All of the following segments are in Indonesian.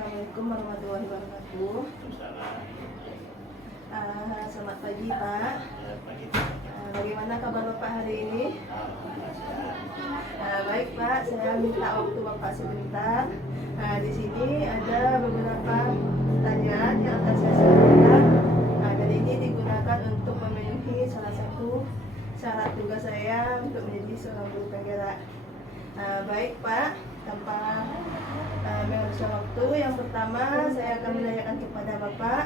Assalamualaikum warahmatullahi wabarakatuh. Selamat pagi Pak. Bagaimana kabar Bapak hari ini? Baik Pak, saya minta waktu Bapak sebentar. Di sini ada beberapa pertanyaan yang akan saya sampaikan. Dan ini digunakan untuk memenuhi salah satu syarat tugas saya untuk menjadi seorang guru penggerak. Baik Pak, tanpa menghabiskan waktu, yang pertama saya akan menanyakan kepada Bapak,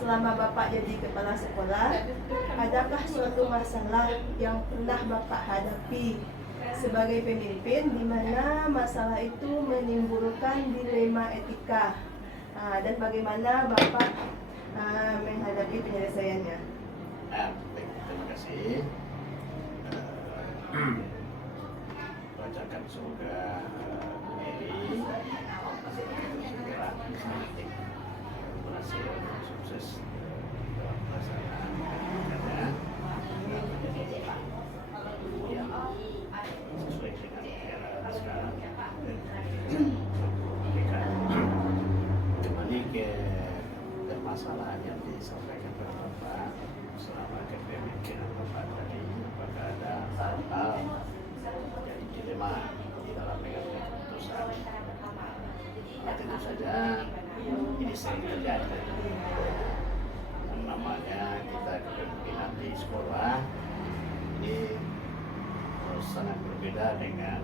selama Bapak jadi kepala sekolah, adakah suatu masalah yang pernah Bapak hadapi sebagai pemimpin di mana masalah itu menimbulkan dilema etika, dan bagaimana Bapak menghadapi penyelesaiannya? Baik, terima kasih. Bacakan semoga Mary segera berhasil sukses dalam pelaksanaan pendidikannya yang sesuai dengan era sekarang. Kembali ke permasalahan yang disampaikan oleh Bapak selama kepemimpinan Bapak tadi, apakah ada hal-hal jadi dilema di dalam mengambil keputusan? Tentu saja ini sering terjadi. Yang namanya kita kepemimpinan di sekolah ini sangat berbeda dengan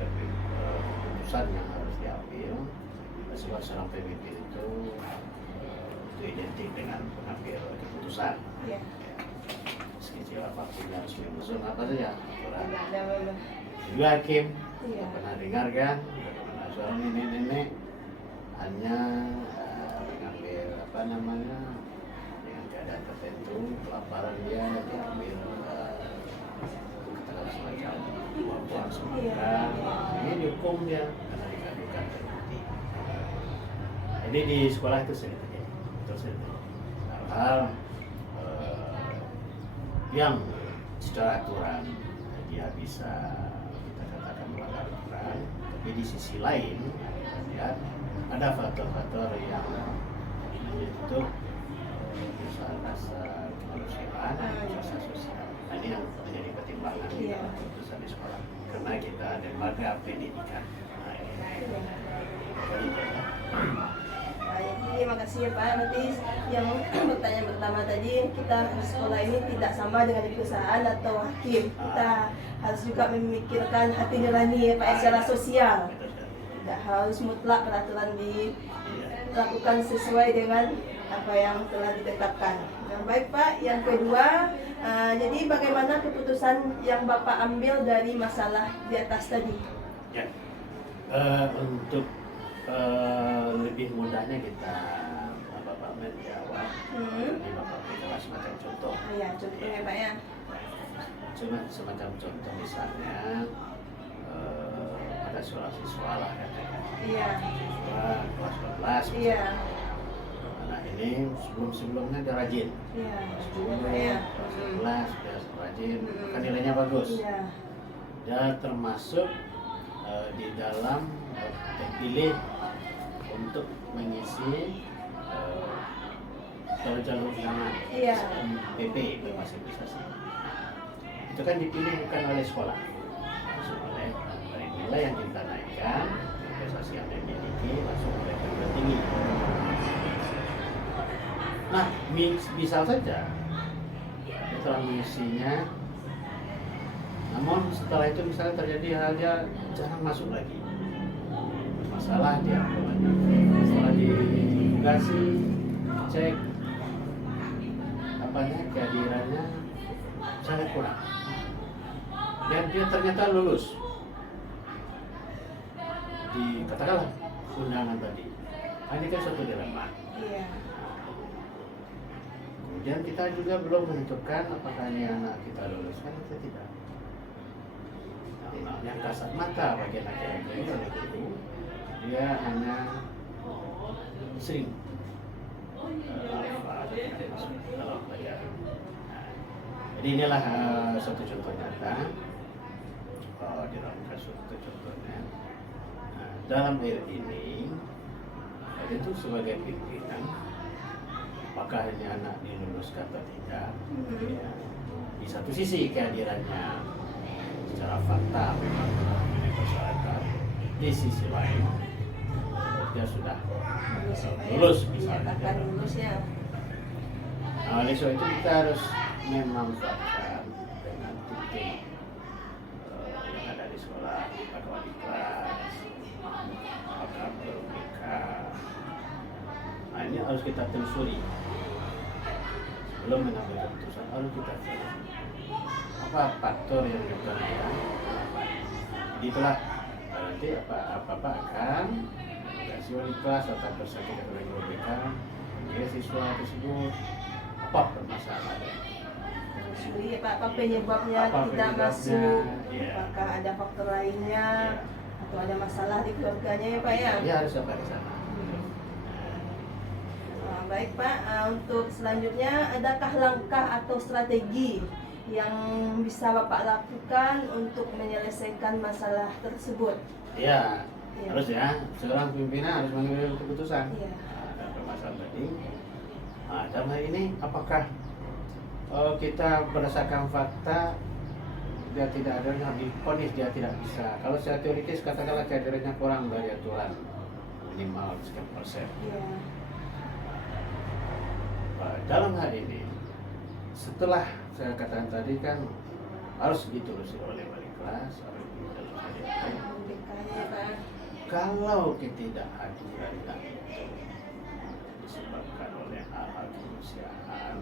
keputusan yang harus diambil. Sebab seorang pemimpin itu identik dengan pengambil keputusan. Sekecil apapun yang harus diusul apa saja aturan. Juga hakim pernah dengar kan, bagaimana seorang nenek-nenek hanya mengambil dengan keadaan tertentu, kelaparan dia diambil katakan semacam buah-buah semangka, ini dihukum dia karena dikadukan terbukti. Jadi di sekolah itu sering terjadi, hal-hal yang secara aturan dia bisa kita katakan melanggar aturan, tapi di sisi lain kita lihat ada faktor-faktor yang menyentuh rasa kemanusiaan, rasa sosial. Nah, ini yang menjadi pertimbangan di dalam keputusan di sekolah, karena kita ada lembaga pendidikan. Nah, ini. Terima kasih ya Pak. Nanti yang pertanyaan pertama tadi, kita di sekolah ini tidak sama dengan di perusahaan atau hakim. Kita harus juga memikirkan hati nurani ya Pak, secara sosial. Tidak harus mutlak peraturan dilakukan sesuai dengan apa yang telah ditetapkan. Nah, baik Pak. Yang kedua, jadi bagaimana keputusan yang Bapak ambil dari masalah di atas tadi? Ya, untuk lebih mudahnya kita Bapak menjawab, ini Bapak berikan semacam contoh. Ya, contohnya Pak ya. Cuma semacam contoh misalnya ada seorang siswa lah katanya. Iya. Siswa kelas 12. Iya. Nah ini sebelumnya dia rajin. Iya. Kelas 11 dia rajin, kan nilainya bagus. Iya. Dia termasuk di dalam terpilih untuk mengisi jalur undangan PP, bahasa Indonesia. Itu kan dipilih bukan oleh sekolah, langsung oleh nilai yang kita naikkan, prestasi yang dimiliki langsung oleh perguruan tinggi. Nah, bisa saja itu mengisinya, namun setelah itu misalnya terjadi hal dia jarang masuk lagi, masalah dia setelah diinvestigasi cek kehadirannya sangat kurang dan dia ternyata lulus di katakanlah undangan tadi. Ini kan suatu dilema. Kemudian kita juga belum menentukan apakah ini anak kita lulus kan atau tidak. Yang kasat mata bagi anak-anak ini oleh guru, dia hanya sering kalau belajar. Jadi inilah satu contoh nyata di dalam kasus itu contohnya. dalam hal ini itu sebagai pimpinan, apakah ini anak diluluskan atau tidak? Ya, di satu sisi kehadirannya secara fakta memang menjadi masyarakat, di sisi lain dia sudah lulus misalnya. Menyatakan lulusnya. Nah, oleh sebab itu kita harus memanfaatkan dengan tim yang ada di sekolah, Pak Wali kelas, Pak Guru BK. Nah, ini harus kita telusuri. Sebelum mengambil keputusan harus kita telusuri apa faktor yang menyebabkan. Jadi itulah nanti apa akan si wali kelas atau persakit atau guru BK menilai siswa tersebut apa permasalahannya. Telusuri apa penyebabnya Apa tidak penyebabnya, masuk, ya. apakah ada faktor lainnya atau ada masalah di keluarganya ya Pak ya? Ya harus apa di sana. Baik Pak, untuk selanjutnya adakah langkah atau strategi yang bisa Bapak lakukan untuk menyelesaikan masalah tersebut? Ya, Ya. harus ya. Seorang pimpinan harus mengambil keputusan. Iya. Nah, ada permasalahan tadi. Nah, dalam hal ini apakah kita berdasarkan fakta dia tidak ada yang diponis dia tidak bisa. Kalau secara teoritis katakanlah kehadirannya kurang dari aturan minimal sekian persen. Iya. Dalam hal ini setelah saya katakan tadi kan harus ditelusuri oleh wali kelas, harus ditelusuri oleh BK-nya ya Pak. kalau ketidakhadiran itu disebabkan oleh hal-hal kemanusiaan,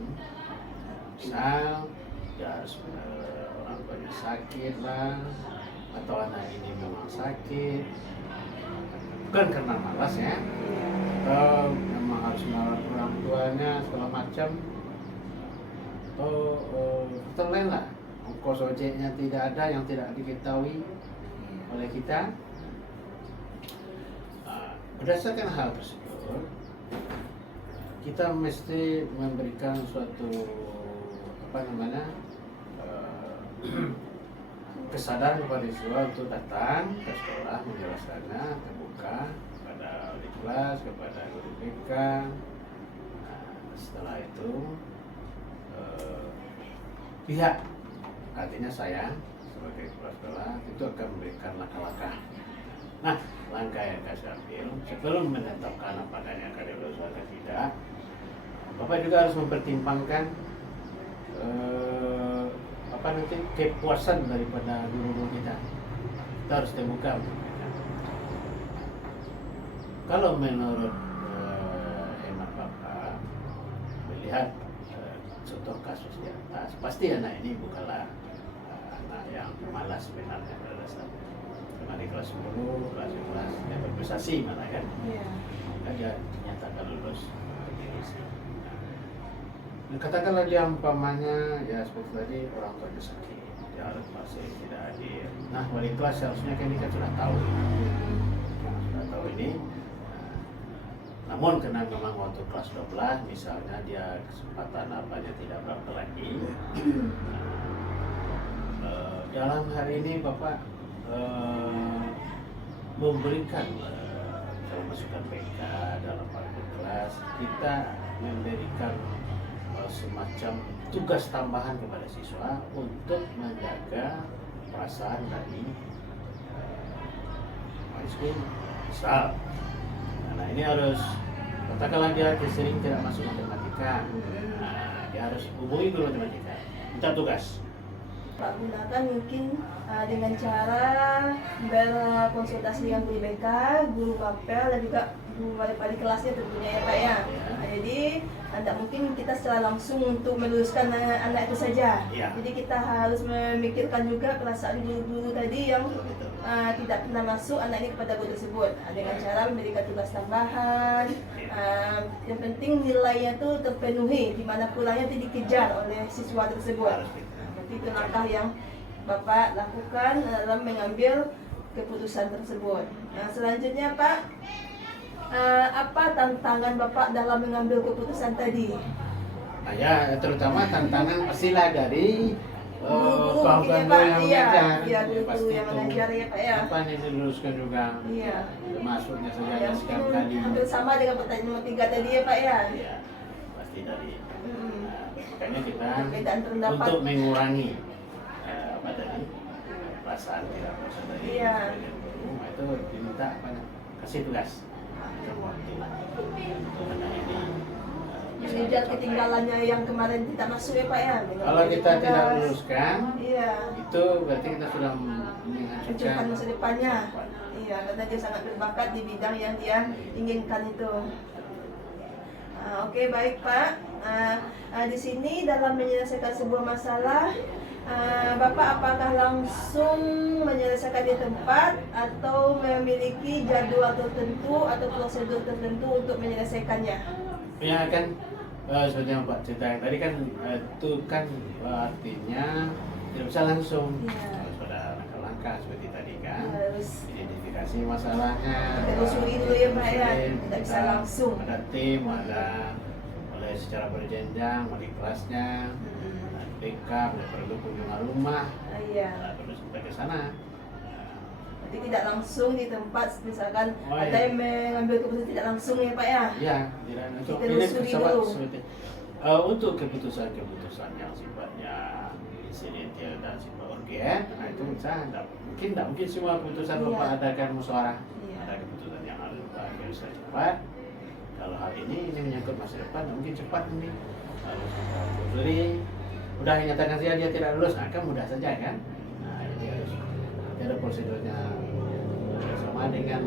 misal dia harus orang tuanya sakit lah, atau anak ini memang sakit, bukan karena malas ya, atau memang harus merawat orang tuanya segala macam, atau faktor lain lah, ongkos ojeknya tidak ada yang tidak diketahui oleh kita. Berdasarkan hal tersebut, kita mesti memberikan suatu kesadaran kepada siswa untuk datang ke sekolah menjelaskannya terbuka kepada wali kelas, kepada guru BK. Setelah itu pihak, artinya saya sebagai kepala sekolah itu akan memberikan langkah-langkah. Nah, langkah yang saya ambil sebelum menetapkan apakah yang akan dilulus atau tidak, Bapak juga harus mempertimbangkan nanti kepuasan daripada guru-guru kita. Kita harus terbuka untuk mereka. Kalau menurut hemat Bapak melihat contoh kasus di atas, pasti anak ini bukanlah anak yang malas sebenarnya pada dasarnya. Karena di kelas 10, kelas 11 dia berprestasi malah kan. Iya. Maka dia dinyatakan lulus. Nah, katakanlah dia umpamanya ya seperti tadi orang tuanya sakit, dia harus masih tidak hadir. Nah, wali kelas harusnya kan kita sudah tahu, ini. Namun karena memang waktu kelas 12 misalnya dia kesempatan apanya tidak berapa lagi. Dalam hari ini Bapak memberikan dalam masukan BK dalam waktu kelas kita memberikan semacam tugas tambahan kepada siswa untuk menjaga perasaan dari mahasiswa. Misal, nah ini harus katakanlah dia sering tidak masuk matematika, nah, dia harus hubungi guru matematika, minta tugas. Pak gunakan mungkin dengan cara berkonsultasi dengan guru BK, guru mapel dan juga guru wali kelasnya tentunya ya Pak ya. Jadi tidak mungkin kita secara langsung untuk meluluskan anak itu saja. Ya. Jadi kita harus memikirkan juga perasaan guru-guru tadi yang tidak pernah masuk anak ini kepada guru tersebut. Dengan cara memberikan tugas tambahan. Yang penting nilainya itu terpenuhi, di mana kurangnya itu dikejar oleh siswa tersebut. Itu langkah yang Bapak lakukan dalam mengambil keputusan tersebut. Nah, selanjutnya Pak, apa tantangan Bapak dalam mengambil keputusan tadi? Nah, ya terutama tantangan pastilah dari Guru-guru Kau mungkin ya, kan Pak. yang Iya, mengajar. iya, Ya, pasti guru-guru yang itu. mengajar ya, Pak ya. Apa yang diluruskan juga? Iya. Masuknya saja Ya, sekian mungkin kali. hampir sama dengan pertanyaan nomor 3 tadi ya, Pak ya. Iya, pasti dari. Hmm. Makanya kita Perbedaan pendapat. untuk mengurangi apa tadi perasaan tidak puas tadi. Iya. Itu diminta apa? Kasih tugas. Kamu waktu karena ini. Mengejar ketinggalannya yang kemarin tidak masuk ya, Pak ya. Kalau kita tidak Tugas. luluskan, Iya. itu berarti kita sudah Hancurkan menghancurkan masa depannya. Iya, karena dia sangat berbakat di bidang yang dia inginkan itu. Oke, baik Pak. Di sini dalam menyelesaikan sebuah masalah, Bapak apakah langsung menyelesaikan di tempat atau memiliki jadwal tertentu atau prosedur tertentu untuk menyelesaikannya? Ya kan seperti yang Pak cerita yang tadi kan itu kan artinya tidak bisa langsung. Iya. Harus ada langkah-langkah seperti tadi kan. Harus Identifikasi masalahnya. telusuri dulu ya, Pak ya. Telusuri, Tidak bisa kita langsung. Ada tim, ada mulai secara berjenjang, mulai kelasnya, ada TK, mulai perlu kunjungan rumah, Iya. perlu sampai ke sana. Jadi tidak langsung di tempat, misalkan Oh, ada iya. yang mengambil keputusan tidak langsung ya Pak ya. Ya, tidak langsung. Kita Ini telusuri pesawat dulu. seperti untuk keputusan-keputusan yang sifatnya insidental dan sifat urgen, nah itu tidak mungkin semua keputusan Iya. Bapak adakan musyawarah. Iya. Ada keputusan yang harus Bapak bisa cepat. Kalau hal ini menyangkut masa depan, mungkin cepat ini. Harus kita telusuri. Udah nyatakan saja dia tidak lulus, nah kan mudah saja kan. Nah ini harus ada prosedurnya sama dengan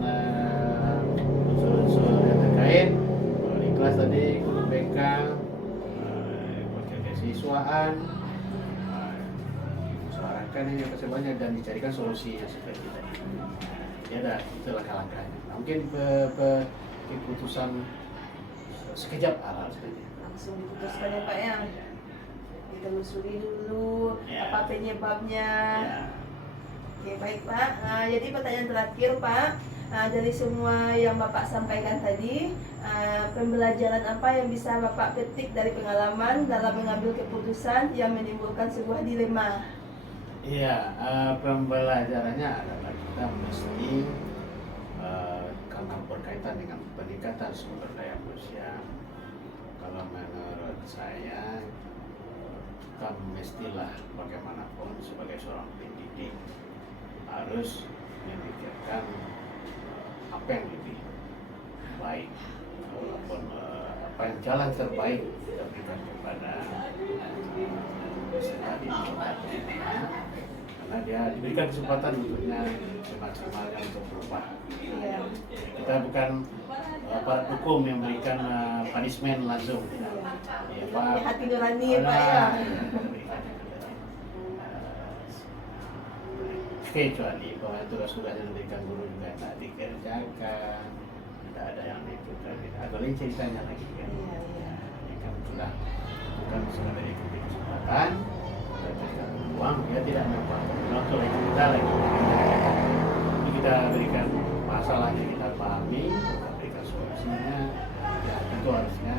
unsur-unsur yang terkait. Kalau di kelas tadi guru BK, wakil kesiswaan, suarakan ini apa semuanya dan dicarikan solusinya seperti tadi. Ya ada itu langkah-langkahnya. Nah, mungkin keputusan sekejap hal seperti itu. Langsung diputuskan ya Pak ya. Ditelusuri dulu Ya. apa penyebabnya. Ya. Oke baik Pak. Jadi pertanyaan terakhir Pak. Dari semua yang Bapak sampaikan tadi, pembelajaran apa yang bisa Bapak petik dari pengalaman dalam mengambil keputusan yang menimbulkan sebuah dilema? Iya, pembelajarannya adalah kita mesti karena berkaitan dengan peningkatan sumber daya manusia. Kalau menurut saya kita mestilah bagaimanapun sebagai seorang pendidik harus memikirkan apa yang lebih baik, walaupun apa yang jalan terbaik kita berikan kepada peserta didik karena dia diberikan kesempatan untuknya semaksimalnya untuk berubah. Iya. Kita bukan aparat hukum yang memberikan punishment langsung. Ya, Pak. Punya hati nurani ya Pak ya. Kecuali bahwa tugas-tugas yang diberikan guru juga tidak dikerjakan, tidak ada yang diikutkan. Ada lain ceritanya lagi kan. Iya, iya. Ini kan sudah bukan sudah dari kesempatan, berikan uang, dia tidak membuat waktu lagi kita lagi. Ini kita berikan masalahnya, kita pahami, kita berikan solusinya. Ya tentu harusnya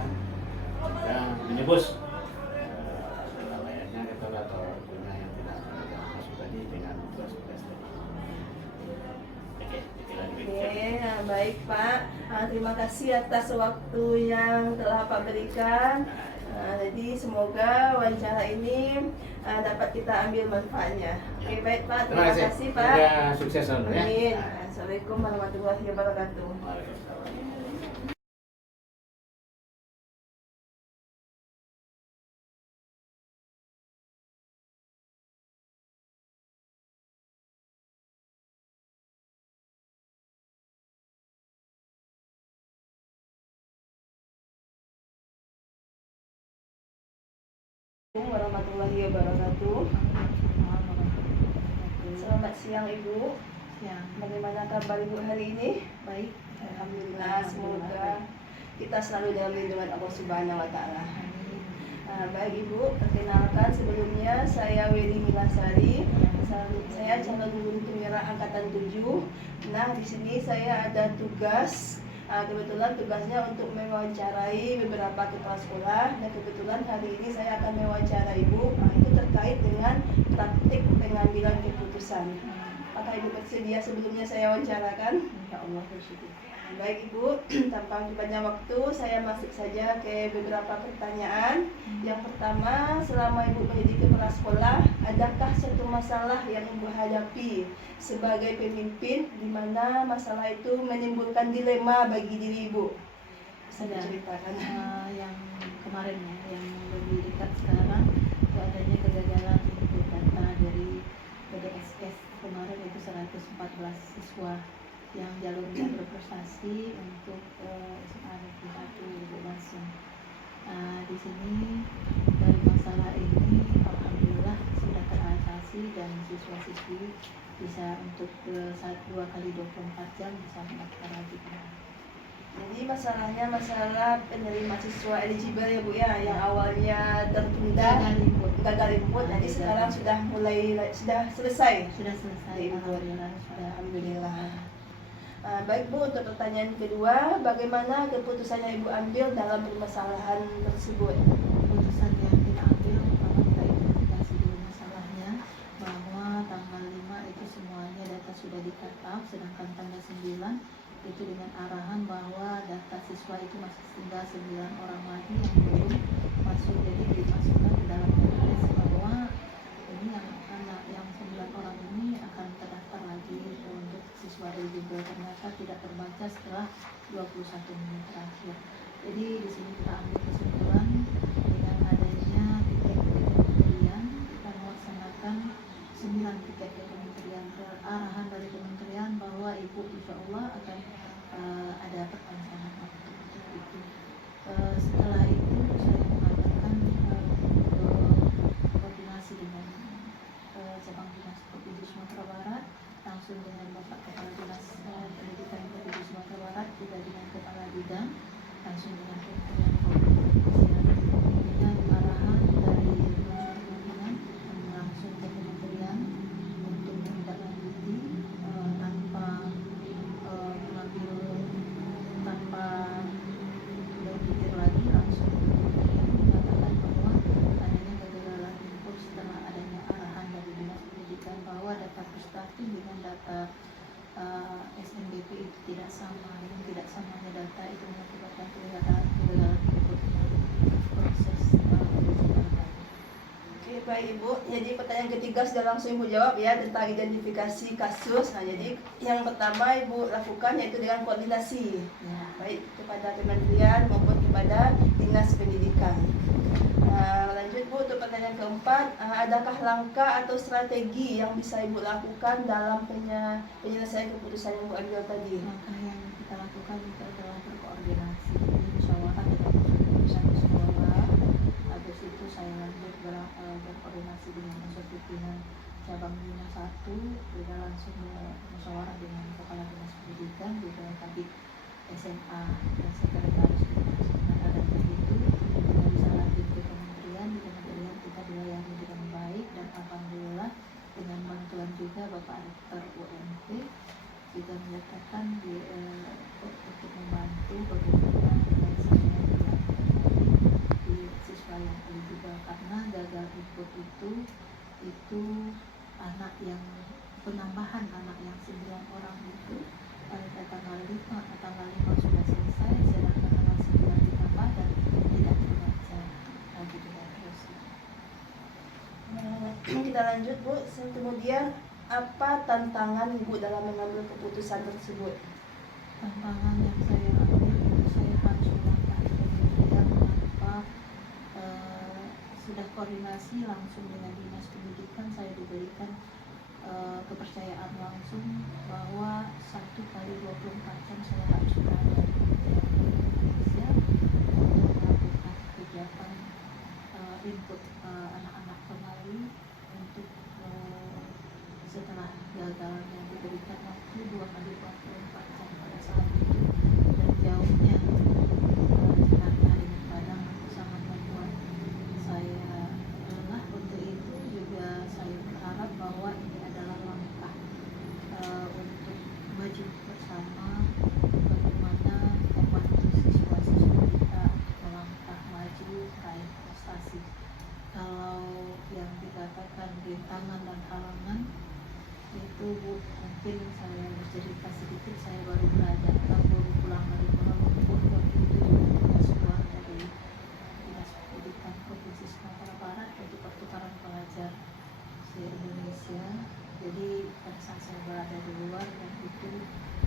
kita menyebus layaknya atau guna yang tidak masuk tadi dengan tugas-tugas tadi. Oke, itulah demikian. Oke, baik Pak. Terima kasih atas waktu yang telah Pak berikan. Jadi semoga wawancara ini dapat kita ambil manfaatnya. Oke, baik Pak. Terima kasih Pak. Semoga sukses selalu ya. Amin. Assalamualaikum warahmatullahi wabarakatuh. Waalaikumsalam. Assalamualaikum warahmatullahi wabarakatuh. Selamat siang Ibu. Siang. Bagaimana kabar Ibu hari ini? Baik. Alhamdulillah. Semoga kita selalu dalam lindungan Allah Subhanahu Wa Taala. Baik Ibu, perkenalkan sebelumnya saya Weli Milasari. Saya calon guru Tumira angkatan 7. Nah, di sini saya ada tugas. Kebetulan tugasnya untuk mewawancarai beberapa kepala sekolah dan kebetulan hari ini saya akan mewawancarai Ibu. Itu terkait dengan titik pengambilan keputusan. Apakah Ibu bersedia sebelumnya saya wawancarakan? Insya Allah bersyukur. Baik Ibu, tanpa banyak waktu saya masuk saja ke beberapa pertanyaan. Yang pertama, selama Ibu mendidik kepala sekolah, adakah satu masalah yang Ibu hadapi sebagai pemimpin di mana masalah itu menimbulkan dilema bagi diri Ibu? Bisa Ada. diceritakan? Yang kemarin ya, yang lebih dekat sekarang itu adanya kegagalan input data dari PDSS kemarin itu 114 siswa yang jalurnya berprestasi untuk SMA Negeri 1 Ibu langsung. Di sini dari masalah ini alhamdulillah sudah teratasi dan siswa-siswi bisa untuk 2 kali 24 jam bisa mendaftar lagi. Jadi masalahnya masalah penerima siswa eligible ya Bu ya, yang awalnya tertunda gagal input, jadi sekarang sudah selesai. Sudah selesai. Input. Sudah. Alhamdulillah. Baik Bu, untuk pertanyaan kedua, bagaimana keputusan yang Ibu ambil dalam permasalahan tersebut? Keputusan yang kita ambil pertama kita identifikasi dulu masalahnya, bahwa tanggal 5 itu semuanya data sudah di-cut-off, sedangkan tanggal 9 itu dengan arahan bahwa data siswa itu masih tinggal 9 orang lagi yang belum masuk, jadi dimasukkan ke dalam database bahwa ini yang anak yang 9 orang ini akan terdaftar lagi untuk siswa eligible. Ternyata tidak terbaca setelah 21 menit terakhir. Jadi di sini kita ambil kesimpulan dengan adanya tiket kementerian, kita melaksanakan 9 tiket kementerian, arahan dari kementerian bahwa Ibu insya Allah akan ada perpanjangan waktu itu. Setelah itu saya mengadakan koordinasi dengan cabang dinas Provinsi Sumatera Barat, langsung dengan Bapak Kepala Dinas Pendidikan Provinsi Sumatera Barat, juga dengan Kepala Bidang, langsung dengan Kementerian Koordinasi dengan arahan dari pimpinan langsung ke kementerian untuk menindaklanjuti tanpa berpikir lagi, langsung kementerian mengatakan bahwa adanya kegagalan input setelah adanya arahan dari Dinas Pendidikan bahwa data Pusdatu dengan data SNBP itu tidak sama, yang tidak samanya data itu mengakibatkan kegagalan input proses perizinan tadi. Oke, baik Ibu. Jadi pertanyaan ketiga sudah langsung Ibu jawab ya, tentang identifikasi kasus. Jadi yang pertama Ibu lakukan yaitu dengan koordinasi, baik kepada kementerian maupun kepada dinas pendidikan. Lanjut Bu, untuk pertanyaan keempat, adakah langkah atau strategi yang bisa Ibu lakukan dalam penyelesaian keputusan yang Ibu ambil tadi? Langkah yang kita lakukan itu adalah berkoordinasi, musyawarah dengan keputusan sekolah. Habis itu saya lanjut berkoordinasi dengan unsur pimpinan cabang dinas 1, juga langsung musyawarah dengan kepala dinas pendidikan, juga tadi SMA dan sekretaris dinas. Dengan adanya itu kita bisa lanjut ke kementerian. Di kementerian kita dilayani dengan baik dan alhamdulillah dengan bantuan juga Bapak Rektor UMP juga menyatakan untuk membantu bagaimana penyelesaian di siswa yang eligible, karena gagal input itu anak yang penambahan anak yang 9 orang itu pada tanggal 5 sudah selesai, sedangkan tanggal 9 ditambah dan tidak terbaca lagi dengan terus. Kita lanjut Bu. Kemudian apa tantangan Ibu dalam mengambil keputusan tersebut? Tantangan yang saya ambil itu saya harus melangkah ke kementerian tanpa sudah koordinasi langsung dengan dinas pendidikan. Saya diberikan kepercayaan langsung bahwa 1 kali 24 jam saya harus berada di Kementerian Indonesia untuk melakukan kegiatan input anak-anak kembali untuk setelah gagal yang diberikan waktu 2 kali 24 jam pada saat itu, dan jauhnya Jakarta dengan Padang itu sangat membuat saya lelah. Untuk itu juga saya berharap bahwa ini adalah langkah untuk maju bersama bagaimana membantu siswa-siswa kita melangkah maju meraih prestasi. Kalau yang dikatakan rintangan dan halangan itu Bu, mungkin saya bercerita sedikit. Saya baru belajar atau baru pulang dari Kuala Lumpur waktu itu juga tugas keluar dari Dinas Pendidikan Provinsi Sumatera Barat untuk pertukaran pelajar se-Indonesia. Jadi pada saat saya berada di luar dan itu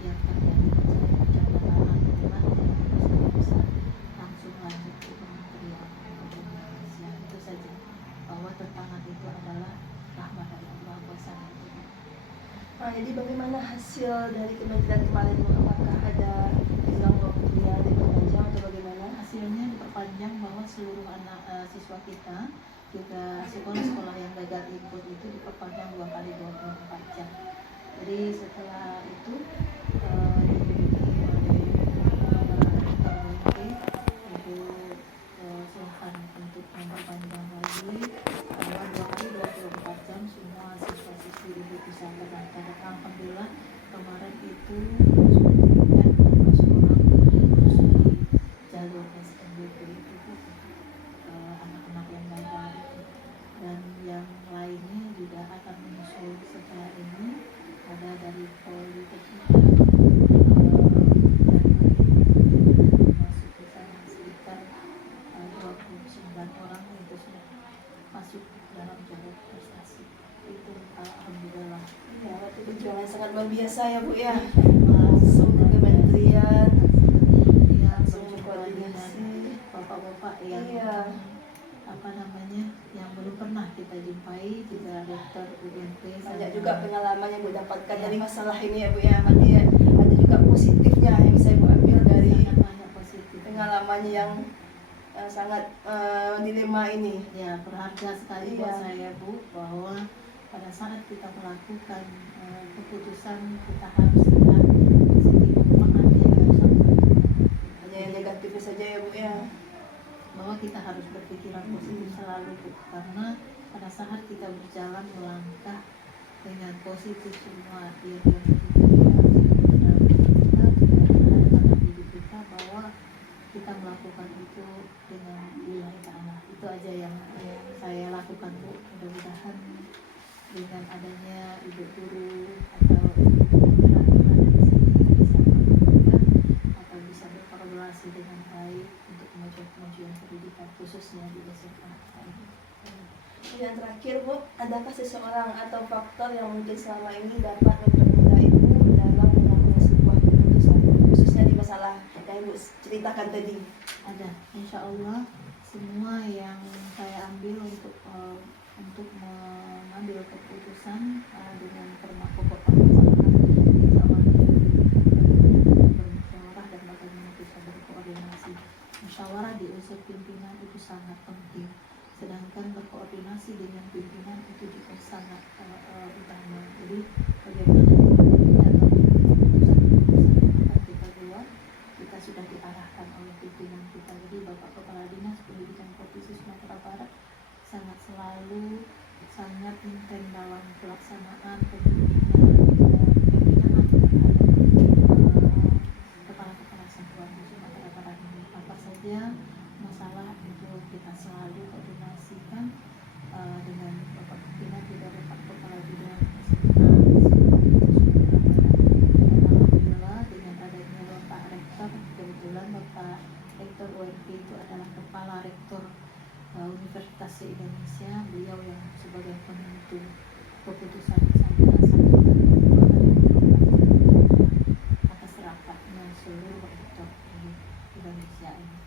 yang terjadi, saya perjalanan lama saya bisa langsung lanjut ke Kementerian Indonesia. Itu saja, bahwa tantangan itu adalah rahmat dari Allah Subhanahu. Jadi bagaimana hasil dari kementerian kemarin Bu? Apakah ada bilang waktunya diperpanjang atau bagaimana? Hasilnya diperpanjang bahwa seluruh anak siswa kita juga sekolah-sekolah yang gagal input itu diperpanjang 2 kali 24 jam. Jadi setelah itu dihubungi oleh Ibu silahkan untuk memperpanjang lagi bahwa 2 kali 24 jam semua siswa-siswi Ibu bisa terdaftar. Alhamdulillah kemarin itu sudah termasuk orang terus di jalur SNBP itu anak-anak yang gagal itu, dan yang lainnya juga akan menyusul setelah ini. Ada dari Politeknik masuk ke sana sekitar 29 orang itu sudah masuk dalam jalur prestasi itu, alhamdulillah. Ya, waktu perjuangan sangat luar biasa ya Bu ya. Langsung Ke kementerian, langsung berjumpa dengan bapak-bapak yang Iya. yang belum pernah kita jumpai, juga rektor UNP. Banyak juga pengalaman yang Bu dapatkan dari masalah ini ya Bu ya. Berarti ya, ada juga positifnya yang bisa Ibu ambil dari sangat banyak positif pengalaman yang sangat dilema ini. ya, berharga sekali Iya. buat saya Bu, bahwa pada saat kita melakukan keputusan kita harus lihat segi manfaatnya Hanya yang negatifnya saja ya Bu ya. bahwa kita harus berpikiran positif selalu Bu, karena pada saat kita berjalan melangkah dengan positif semua yang dalam hidup kita, bahwa kita melakukan itu dengan lillahi ta'ala. Itu aja yang saya lakukan Bu. Mudah-mudahan dengan adanya ibu guru atau ibu yang ada di sini bisa melakukan atau bisa berkolaborasi dengan baik untuk kemajuan pendidikan khususnya di SMA kita ini. Yang terakhir Bu, adakah seseorang atau faktor yang mungkin selama ini dapat mempermudah Ibu dalam mengambil sebuah keputusan, khususnya di masalah yang Ibu ceritakan tadi? Ada, insya Allah semua yang saya ambil untuk mengambil keputusan dengan format pokok insya Allah bermusyawarah dan bagaimana bisa berkoordinasi. Musyawarah di unsur pimpinan itu sangat penting, sedangkan berkoordinasi dengan pimpinan itu juga sangat utama. Jadi bagaimana dalam keputusan kita buat, kita sudah diarahkan oleh pimpinan kita. Jadi Bapak Kepala Dinas Pendidikan Provinsi Sumatera Barat sangat intens dalam pelaksanaan pembinaan kepala-kepala satuan di Sumatera Barat ini. Apa saja masalah itu kita selalu koordinasikan dengan Bapak Pimpinan, juga Bapak Kepala Bidang Alhamdulillah dengan adanya Bapak Rektor, kebetulan Bapak Rektor UNP itu adalah Kepala Rektor Universitas Indonesia, beliau yang sebagai penentu keputusan atas rapatnya seluruh rektor di Indonesia ini.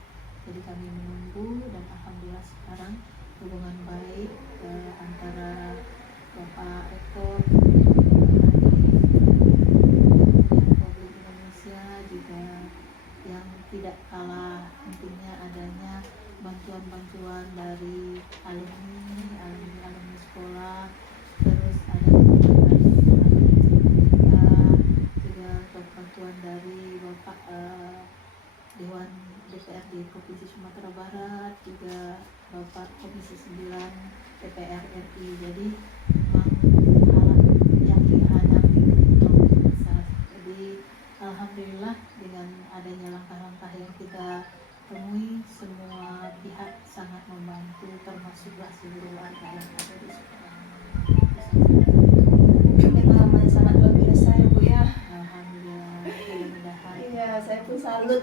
Jadi kami menunggu dan alhamdulillah sekarang hubungan baik antara Bapak Rektor Republik Indonesia juga yang tidak kalah pentingnya adanya bantuan-bantuan dari alumni sekolah, terus ada juga bantuan dari Bapak Dewan DPRD Provinsi Sumatera Barat, juga Bapak Komisi 9 DPR RI. Jadi memang yang dihadapi besar. Jadi alhamdulillah dengan adanya langkah-langkah yang kita temui, semua pihak sangat membantu, termasuklah seluruh warga yang ada di sekolah.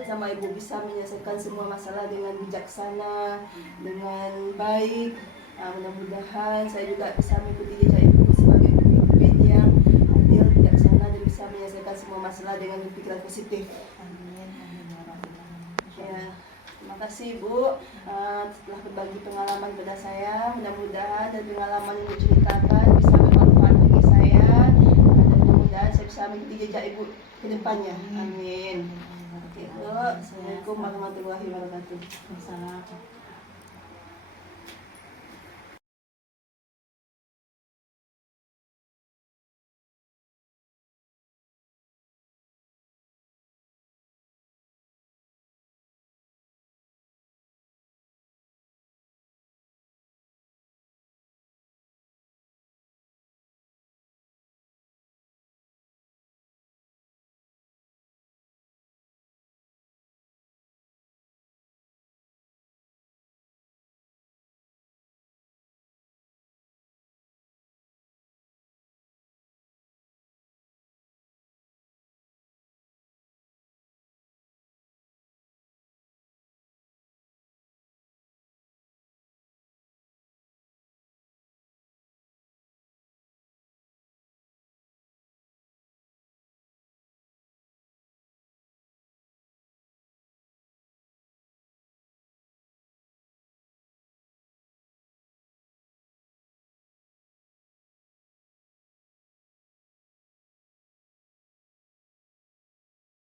sama Ibu bisa menyelesaikan semua masalah dengan bijaksana, dengan baik. Mudah-mudahan saya juga bisa mengikuti jejak Ibu sebagai pemimpin yang adil, bijaksana, dan bisa menyelesaikan semua masalah dengan pikiran positif. Amin. Amin ya Rabbal Alamin. Ya, terima kasih Ibu telah berbagi pengalaman pada saya. Mudah-mudahan dari pengalaman yang diceritakan bisa bermanfaat bagi saya, dan mudah-mudahan saya bisa mengikuti jejak Ibu ke depannya. Amin. Itu. Assalamualaikum warahmatullahi wabarakatuh. Assalamualaikum.